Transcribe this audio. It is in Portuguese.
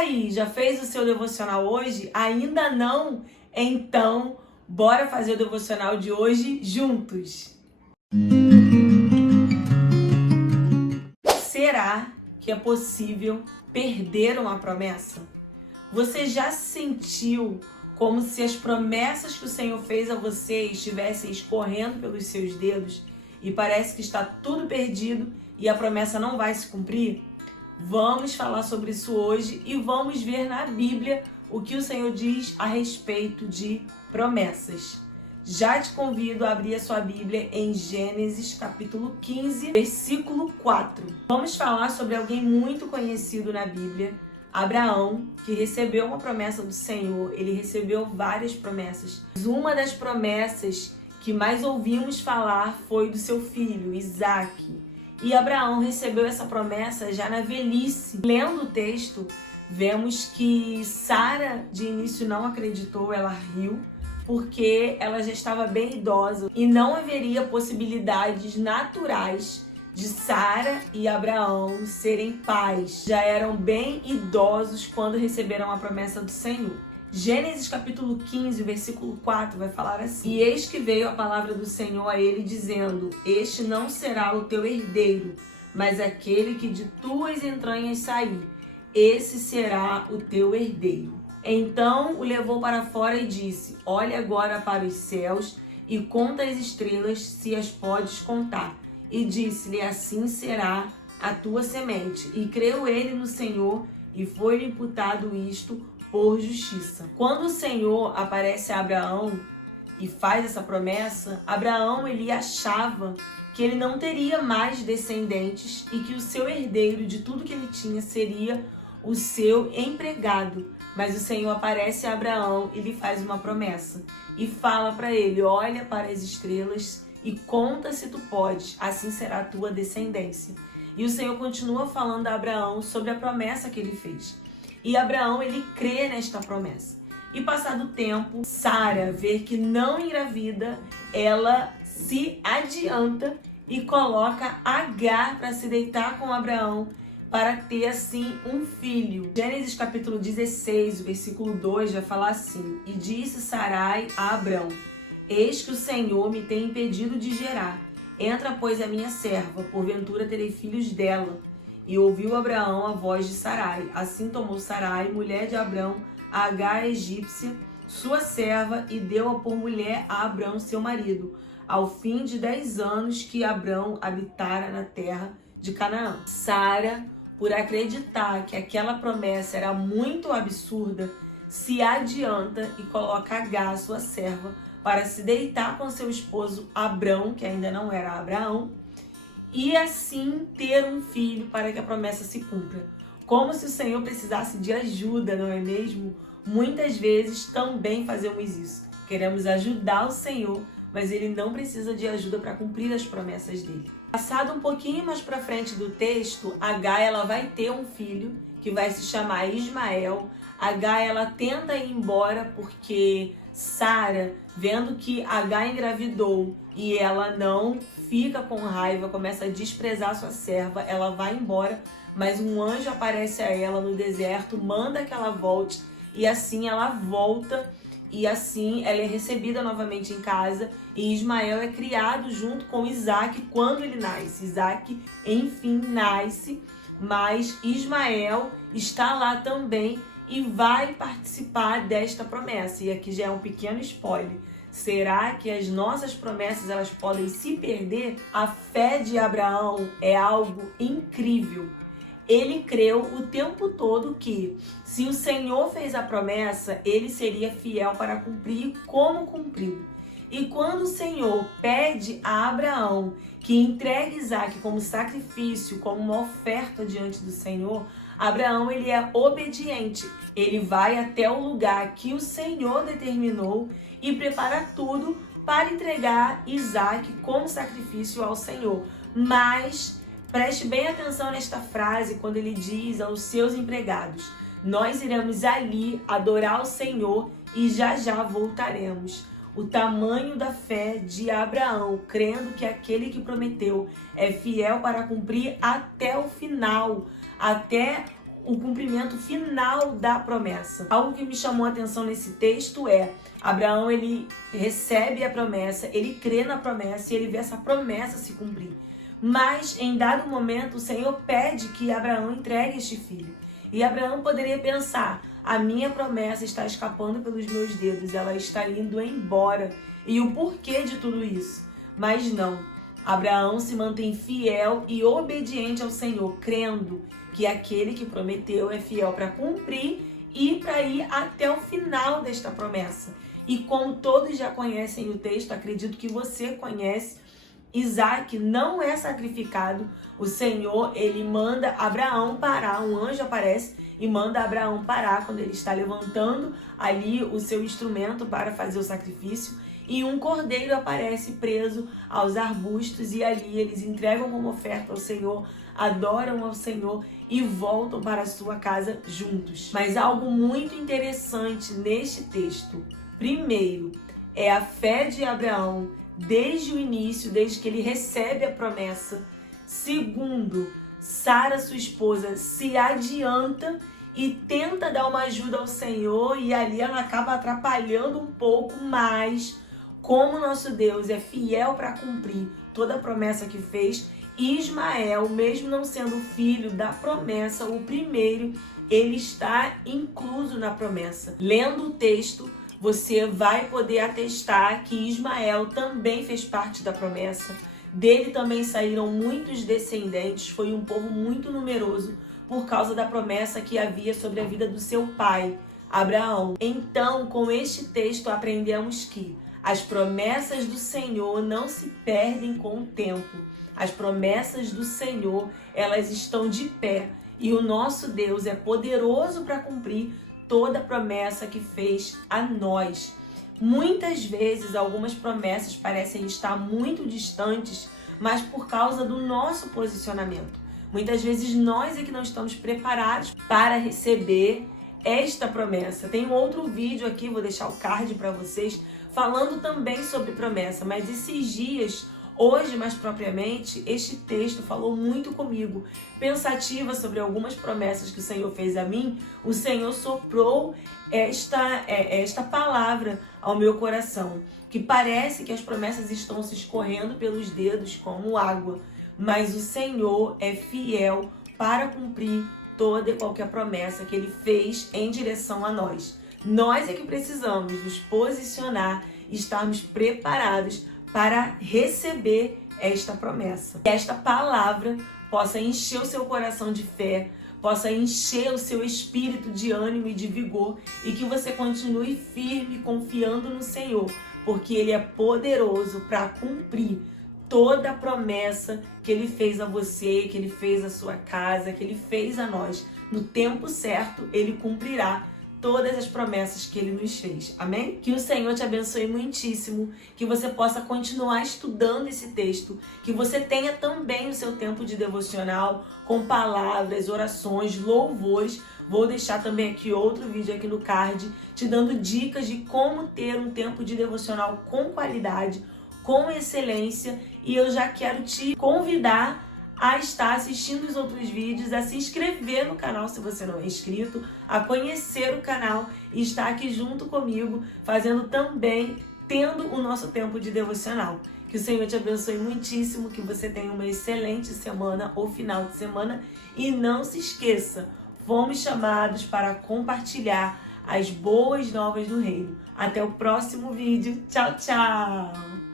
aí, já fez o seu devocional hoje? Ainda não? Então, bora fazer o devocional de hoje juntos! Será que é possível perder uma promessa? Você já se sentiu como se as promessas que o Senhor fez a você estivessem escorrendo pelos seus dedos e parece que está tudo perdido e a promessa não vai se cumprir? Vamos falar sobre isso hoje e vamos ver na Bíblia o que o Senhor diz a respeito de promessas. Já te convido a abrir a sua Bíblia em Gênesis capítulo 15, versículo 4. Vamos falar sobre alguém muito conhecido na Bíblia, Abraão, que recebeu uma promessa do Senhor. Ele recebeu várias promessas. Uma das promessas que mais ouvimos falar foi do seu filho, Isaque. E Abraão recebeu essa promessa já na velhice. Lendo o texto, vemos que Sara de início não acreditou, ela riu, porque ela já estava bem idosa e não haveria possibilidades naturais de Sara e Abraão serem pais. Já eram bem idosos quando receberam a promessa do Senhor. Gênesis capítulo 15, versículo 4 vai falar assim: E eis que veio a palavra do Senhor a ele dizendo: Este não será o teu herdeiro, mas aquele que de tuas entranhas sair, esse será o teu herdeiro. Então o levou para fora e disse: Olha agora para os céus e conta as estrelas, se as podes contar. E disse-lhe: Assim será a tua semente. E creu ele no Senhor, e foi-lhe imputado isto por justiça. Quando o Senhor aparece a Abraão e faz essa promessa, Abraão ele achava que ele não teria mais descendentes e que o seu herdeiro de tudo que ele tinha seria o seu empregado. Mas o Senhor aparece a Abraão e lhe faz uma promessa e fala para ele: olha para as estrelas e conta se tu podes, assim será a tua descendência. E o Senhor continua falando a Abraão sobre a promessa que ele fez. E Abraão, ele crê nesta promessa. E passado o tempo, Sara vê que não engravida, ela se adianta e coloca Agar para se deitar com Abraão, para ter assim um filho. Gênesis capítulo 16, versículo 2 vai falar assim: E disse Sarai a Abrão: Eis que o Senhor me tem impedido de gerar. Entra, pois, a minha serva, porventura terei filhos dela. E ouviu Abraão a voz de Sarai. Assim tomou Sarai, mulher de Abrão, a Agar egípcia, sua serva, e deu-a por mulher a Abrão, seu marido, ao fim de 10 anos que Abrão habitara na terra de Canaã. Sara, por acreditar que aquela promessa era muito absurda, se adianta e coloca Agar, sua serva, para se deitar com seu esposo Abrão, que ainda não era Abraão, e assim ter um filho para que a promessa se cumpra. Como se o Senhor precisasse de ajuda, não é mesmo? Muitas vezes também fazemos isso. Queremos ajudar o Senhor, mas Ele não precisa de ajuda para cumprir as promessas dele. Passado um pouquinho mais para frente do texto, Agar ela vai ter um filho que vai se chamar Ismael. Agar ela tenta ir embora porque Sara, vendo que Agar engravidou e ela não, fica com raiva, começa a desprezar sua serva, ela vai embora, mas um anjo aparece a ela no deserto, manda que ela volte, e assim ela volta, e assim ela é recebida novamente em casa, e Ismael é criado junto com Isaque quando ele nasce. Isaque, enfim, nasce, mas Ismael está lá também e vai participar desta promessa. E aqui já é um pequeno spoiler. Será que as nossas promessas elas podem se perder? A fé de Abraão é algo incrível. Ele creu o tempo todo que, se o Senhor fez a promessa, ele seria fiel para cumprir, como cumpriu. E quando o Senhor pede a Abraão que entregue Isaque como sacrifício, como uma oferta diante do Senhor, Abraão ele é obediente. Ele vai até o lugar que o Senhor determinou e prepara tudo para entregar Isaque como sacrifício ao Senhor. Mas preste bem atenção nesta frase quando ele diz aos seus empregados: nós iremos ali adorar o Senhor e já já voltaremos. O tamanho da fé de Abraão, crendo que aquele que prometeu é fiel para cumprir até o final, até o cumprimento final da promessa. Algo que me chamou a atenção nesse texto é Abraão, ele recebe a promessa, ele crê na promessa e ele vê essa promessa se cumprir. Mas em dado momento o Senhor pede que Abraão entregue este filho. E Abraão poderia pensar, a minha promessa está escapando pelos meus dedos, ela está indo embora. E o porquê de tudo isso? Mas não. Abraão se mantém fiel e obediente ao Senhor, crendo que aquele que prometeu é fiel para cumprir e para ir até o final desta promessa. E como todos já conhecem o texto, acredito que você conhece, Isaac não é sacrificado. O Senhor, ele manda Abraão parar, um anjo aparece e manda Abraão parar quando ele está levantando ali o seu instrumento para fazer o sacrifício. E um cordeiro aparece preso aos arbustos e ali eles entregam como oferta ao Senhor, adoram ao Senhor e voltam para a sua casa juntos. Mas algo muito interessante neste texto, primeiro, é a fé de Abraão desde o início, desde que ele recebe a promessa. Segundo, Sara, sua esposa, se adianta e tenta dar uma ajuda ao Senhor e ali ela acaba atrapalhando um pouco, mas como nosso Deus é fiel para cumprir toda a promessa que fez, Ismael, mesmo não sendo filho da promessa, o primeiro, ele está incluso na promessa. Lendo o texto, você vai poder atestar que Ismael também fez parte da promessa. Dele também saíram muitos descendentes, foi um povo muito numeroso por causa da promessa que havia sobre a vida do seu pai, Abraão. Então, com este texto, aprendemos que as promessas do Senhor não se perdem com o tempo. As promessas do Senhor, elas estão de pé. E o nosso Deus é poderoso para cumprir toda a promessa que fez a nós. Muitas vezes, algumas promessas parecem estar muito distantes, mas por causa do nosso posicionamento. Muitas vezes, nós é que não estamos preparados para receber esta promessa. Tem um outro vídeo aqui, vou deixar o card para vocês, falando também sobre promessa, mas esses dias, hoje mais propriamente, este texto falou muito comigo. Pensativa sobre algumas promessas que o Senhor fez a mim, o Senhor soprou esta palavra ao meu coração, que parece que as promessas estão se escorrendo pelos dedos como água, mas o Senhor é fiel para cumprir toda e qualquer promessa que Ele fez em direção a nós. Nós é que precisamos nos posicionar e estarmos preparados para receber esta promessa. Que esta palavra possa encher o seu coração de fé, possa encher o seu espírito de ânimo e de vigor e que você continue firme, confiando no Senhor, porque Ele é poderoso para cumprir toda a promessa que Ele fez a você, que Ele fez à sua casa, que Ele fez a nós. No tempo certo, Ele cumprirá todas as promessas que Ele nos fez. Amém? Que o Senhor te abençoe muitíssimo, que você possa continuar estudando esse texto, que você tenha também o seu tempo de devocional com palavras, orações, louvores. Vou deixar também aqui outro vídeo aqui no card, te dando dicas de como ter um tempo de devocional com qualidade, com excelência, e eu já quero te convidar a estar assistindo os outros vídeos, a se inscrever no canal se você não é inscrito, a conhecer o canal e estar aqui junto comigo, fazendo também, tendo o nosso tempo de devocional. Que o Senhor te abençoe muitíssimo, que você tenha uma excelente semana ou final de semana e não se esqueça, fomos chamados para compartilhar as boas novas do reino. Até o próximo vídeo. Tchau, tchau!